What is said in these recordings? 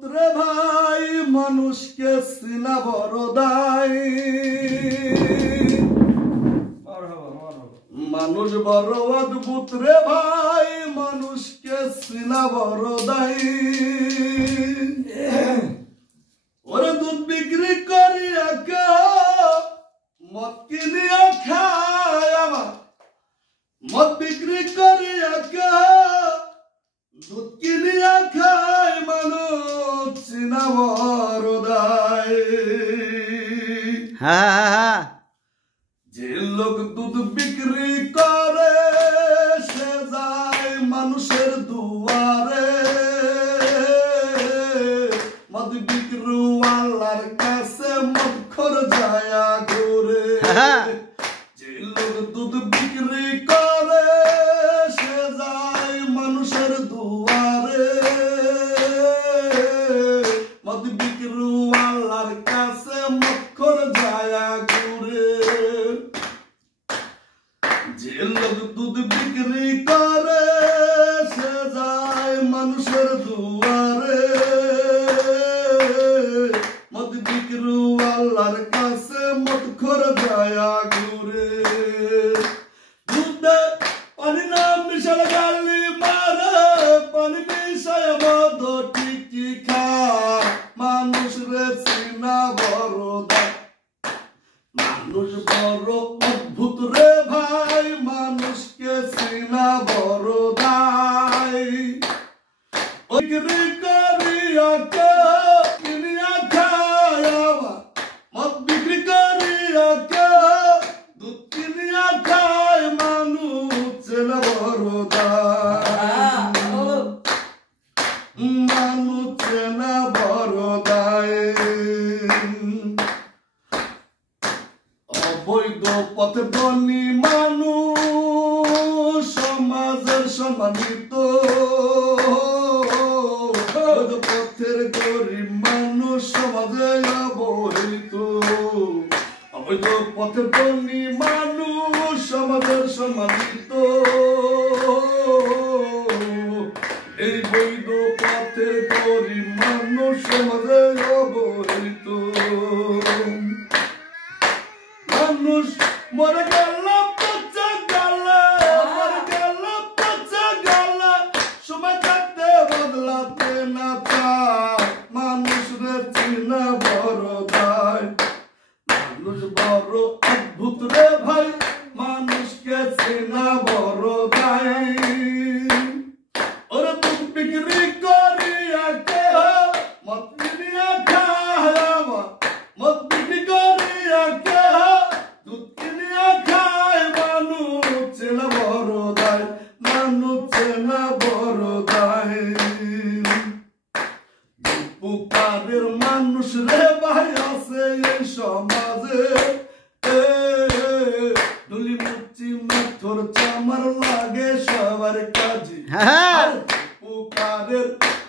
অদ্ভুত রে ভাই মানুষকে চিনা বড় দায় মানুষ বড় অদ্ভুত রে ভাই মানুষকে চিনা বড় দায় ওরে দুধ বিক্রি করিয়া মদ কিনিয়া খায় আমার মদ বিক্রি করিয়া দুধ কিনিয়া খায় মানুষ চিনা বড় দায় যে লোক দুধ বিক্রি করে সে যায় মানুষের দুয়ারে মদ বিক্রিওয়ালার কাছে মদ খোর যায়া ঘুরে যে লোক দুধ বিক্রি করে সে যায় মানুষের দুয়ারে মদ বিক্রিওয়ালার কাছে মদ খোর যায়া ঘুরে যে লোক দুধ বিক্রি করে সে যায় মানুষের দুয়ারে মদ বিক্রিওয়ালার কাছে মদ খোর যায়া ঘুরে দুধে পানি না মিশাল গালি মারে পানি মিশায় মদ টিকি খায় মানুষ রে চিনা বড় দায় মানুষ বড় অদ্ভুত রে ভাই মানুষকে চিনা বড় দায় বিক্রি করিয়া কিনিয়া খায় মদ বিক্রি করিয়া দুধ কিনিয়া খায় মানুষ চিনা বড় দায় মানুষ চিনা বড় দায় অবৈধ পথে ধনী মানুষ সমাজের সম্মানিত অবৈধ পথের গরিব মানুষ সমাজে অবহেলিত অবৈধ পথে ধনী মানুষ সমাজের সম্মানিত এই বৈধ পথের গরিব মানুষ সমাজে অবহেলিত মানুষ মরে গেল পচা গেল মরে গেল পচা গেল সময় থাকতে বদলাতে না চায় মানুষ রে চিনা বড় দায় মানুষ বড় অদ্ভুত রে ভাই মানুষকে চিনা বড় দায় ওরে দুধ বিক্রি করিয়া মদ কিনিয়া খায় মদ বিক্রি করিয়া দুধ কিনিয়া খায় মানুষ চেনা বড় দায় মানুষ চেনা বড় দায় উপকারের মানুষ রে ভাই আছে এই সমাজে দুলি মুচি মেথর চামার লাগে সবার কাজে উপকারের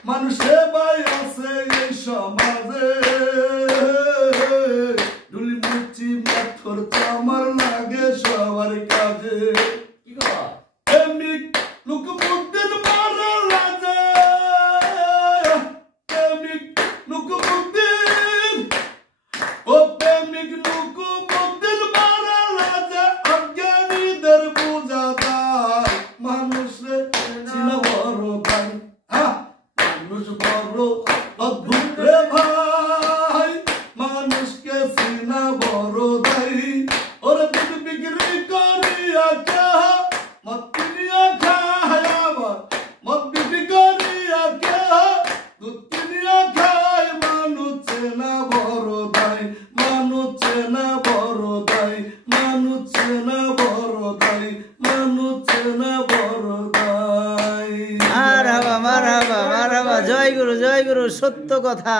মানুষ রে ভাই আছে এই সমাজে দুলি মুচি মেথর চামার লাগে সবার কাজে প্রেমিক লোক মুদিন মারা লাগে প্রেমিক লোক মুদিন ও প্রেমিক লোক মুদিন মারা লাগে অজ্ঞানীদের বোঝা দায় মানুষ রে চিনা বড় দায় মানুষ বড় অদ্ভুত রে ভাই মানুষকে চিনা বড় দায় ওরে দুধ বিক্রি করিয়া মদ কিনিয়া খায় মদ বিক্রি করিয়া দুধ কিনিয়া খায় মানুষ চেনা বড় দায় মানুষ চেনা বড় দায় মানুষ চেনা বড় দায় মানুষ চেনা বড় দায় মারহাবা মারহাবা মারহাবা জয় গুরু সত্য কথা।